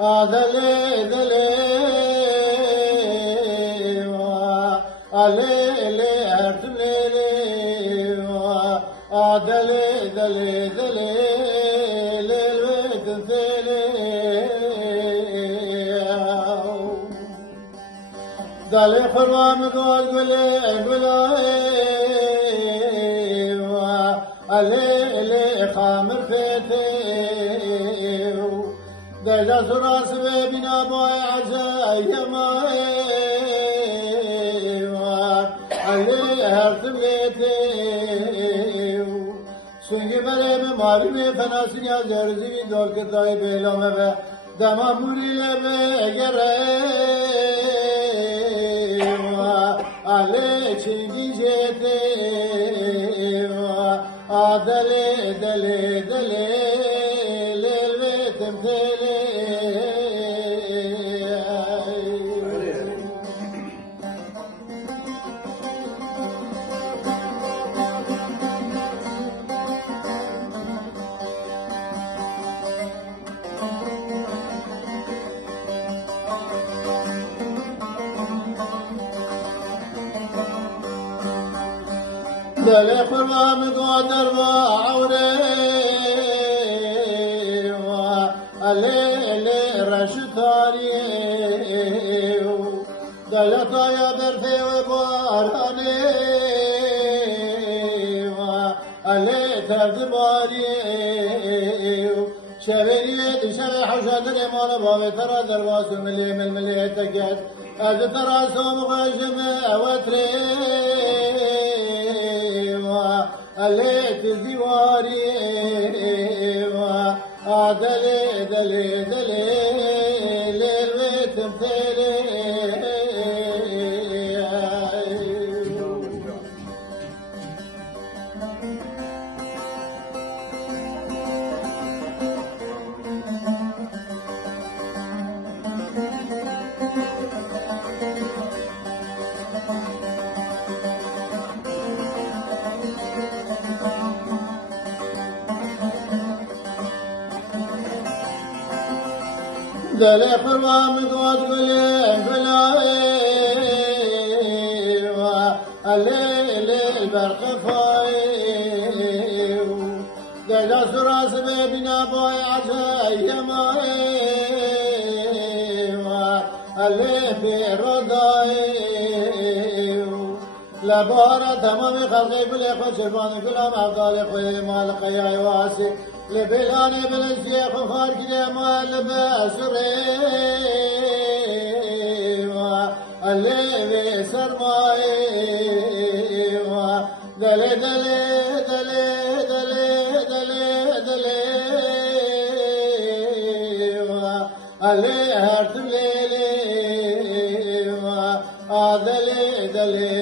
آدله دله آله ارتله آدله دله دله للوقت دله دله خرام قال قله قله آله خامر فته دجا سراس و بنا بای عزایما علی هرتم لیته سنگی بره به ماری به فناسی یا زرزی بی دور کتای بیلامه به دما موری لبه گره علی چیزی جیته آدله دله دله للوتم تله دل قربان قادر وعوره وعلي رشتاري دل طايا برفي وباراني وعلي تردباري شبيني شبي حوشات الإيمان بابي ترى درواس ملي من ملي تكت أد ترى سوم غشم وتري عليك الزواري دلي دلي دلي للويت مثلي دل قربان قد قلي الليل البرق فاي دل سراس بنا باي عجاي ماي الليل في الرضاي لبارة تمام خلقي كل خشبان كلام أفضل خوي مال قياي واسي لبلاني بالشيخ خارج مال بأسري اللي بيسر ماي دلي دلي دلي دلي دلي دلي اللي هرتم ليلي دلي دلي